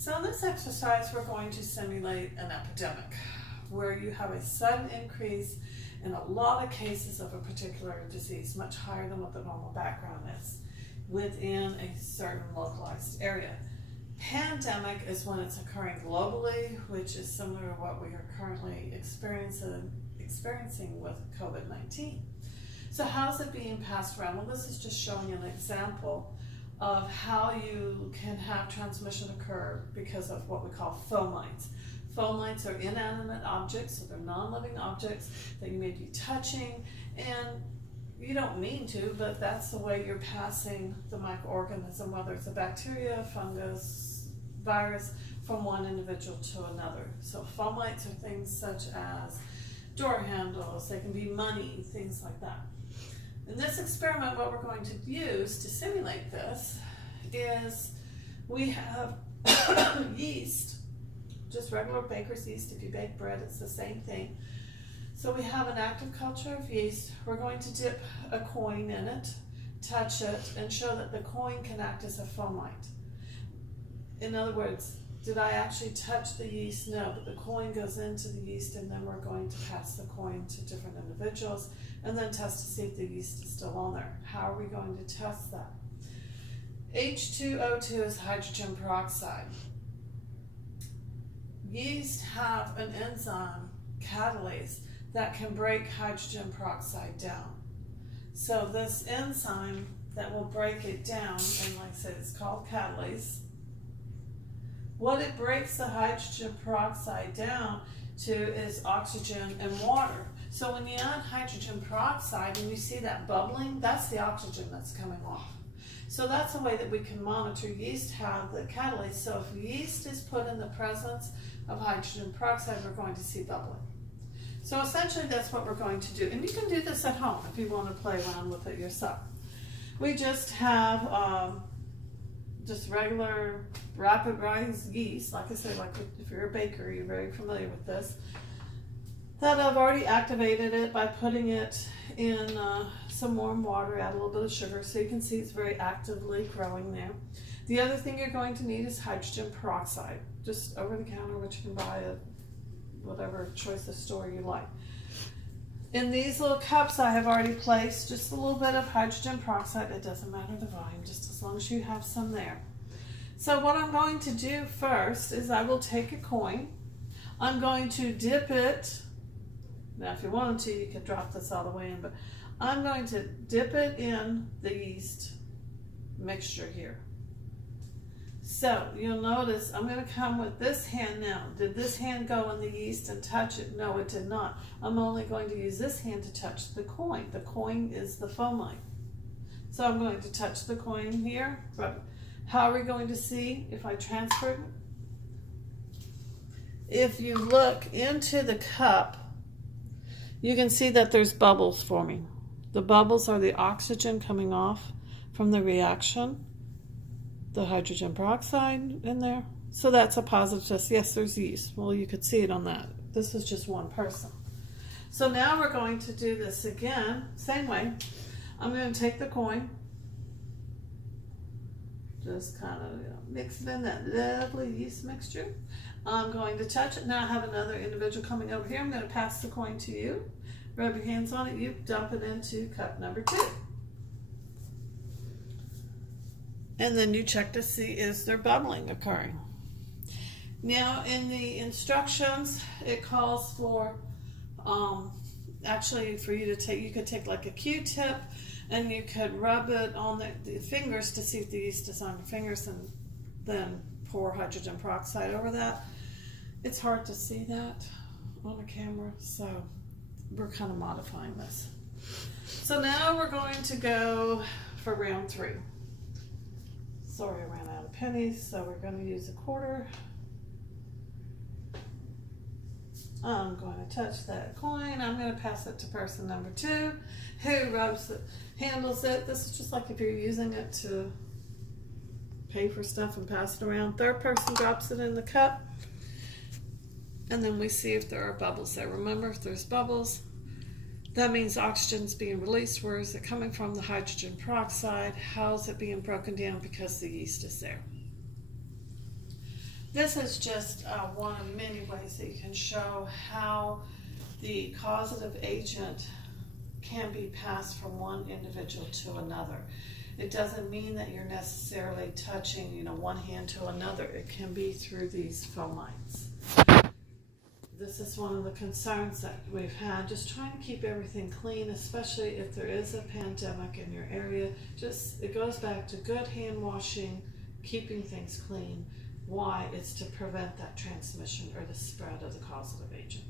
So in this exercise, we're going to simulate an epidemic where you have a sudden increase in a lot of cases of a particular disease, much higher than what the normal background is, within a certain localized area. Pandemic is when it's occurring globally, which is similar to what we are currently experiencing with COVID-19. So how's it being passed around? Well, this is just showing an example of how you can have transmission occur because of what we call fomites. Fomites are inanimate objects, so they're non-living objects that you may be touching, and you don't mean to, but that's the way you're passing the microorganism, whether it's a bacteria, fungus, virus, from one individual to another. So fomites are things such as door handles, they can be money, things like that. In this experiment, what we're going to use to simulate this is we have yeast, just regular baker's yeast. If you bake bread, it's the same thing. So we have an active culture of yeast. We're going to dip a coin in it, touch it, and show that the coin can act as a fomite. In other words, did I actually touch the yeast? No, but the coin goes into the yeast, and then we're going to pass the coin to different individuals and then test to see if the yeast is still on there. How are we going to test that? H2O2 is hydrogen peroxide. Yeast have an enzyme, catalase, that can break hydrogen peroxide down. So this enzyme that will break it down, and like I said, it's called catalase. What it breaks the hydrogen peroxide down to is oxygen and water. So when you add hydrogen peroxide and you see that bubbling, that's the oxygen that's coming off. So that's a way that we can monitor. Yeast have the catalase, so if yeast is put in the presence of hydrogen peroxide, we're going to see bubbling. So essentially that's what we're going to do. And you can do this at home if you want to play around with it yourself. We just have just regular rapid rise yeast, like I said, like if you're a baker, you're very familiar with this, that I've already activated it by putting it in some warm water, add a little bit of sugar, so you can see it's very actively growing there. The other thing you're going to need is hydrogen peroxide, just over the counter, which you can buy at whatever choice of store you like. In these little cups I have already placed just a little bit of hydrogen peroxide. It doesn't matter the volume, just as long as you have some there. So what I'm going to do first is I will take a coin. I'm going to dip it. Now if you wanted to, you could drop this all the way in, but I'm going to dip it in the yeast mixture here. So you'll notice I'm going to come with this hand now. Did this hand go in the yeast and touch it? No, it did not. I'm only going to use this hand to touch the coin. The coin is the fomite. So I'm going to touch the coin here. How are we going to see if I transfer it? If you look into the cup, you can see that there's bubbles forming. The bubbles are the oxygen coming off from the reaction. The hydrogen peroxide in there. So that's a positive test. Yes, there's yeast. Well, you could see it on that. This is just one person. So now we're going to do this again, same way. I'm going to take the coin, just kind of mix it in that lovely yeast mixture. I'm going to touch it. Now I have another individual coming over here. I'm going to pass the coin to you. Rub your hands on it. You dump it into cup number 2. And then you check to see is there bubbling occurring. Now in the instructions, it calls for actually for you to take, you could take like a Q-tip and you could rub it on the fingers to see if the yeast is on your fingers, and then pour hydrogen peroxide over that. It's hard to see that on a camera, so we're kind of modifying this. So now we're going to go for round 3. Sorry, I ran out of pennies, so we're going to use a quarter. I'm going to touch that coin. I'm going to pass it to person number 2, who rubs it, handles it. This is just like if you're using it to pay for stuff and pass it around. Third person drops it in the cup, and then we see if there are bubbles there. Remember, if there's bubbles, that means oxygen's being released. Where is it coming from? The hydrogen peroxide. How is it being broken down? Because the yeast is there. This is just one of many ways that you can show how the causative agent can be passed from one individual to another. It doesn't mean that you're necessarily touching, one hand to another. It can be through these fomites. This is one of the concerns that we've had, just trying to keep everything clean, especially if there is a pandemic in your area. It goes back to good hand washing, keeping things clean. Why? It's to prevent that transmission or the spread of the causative agent.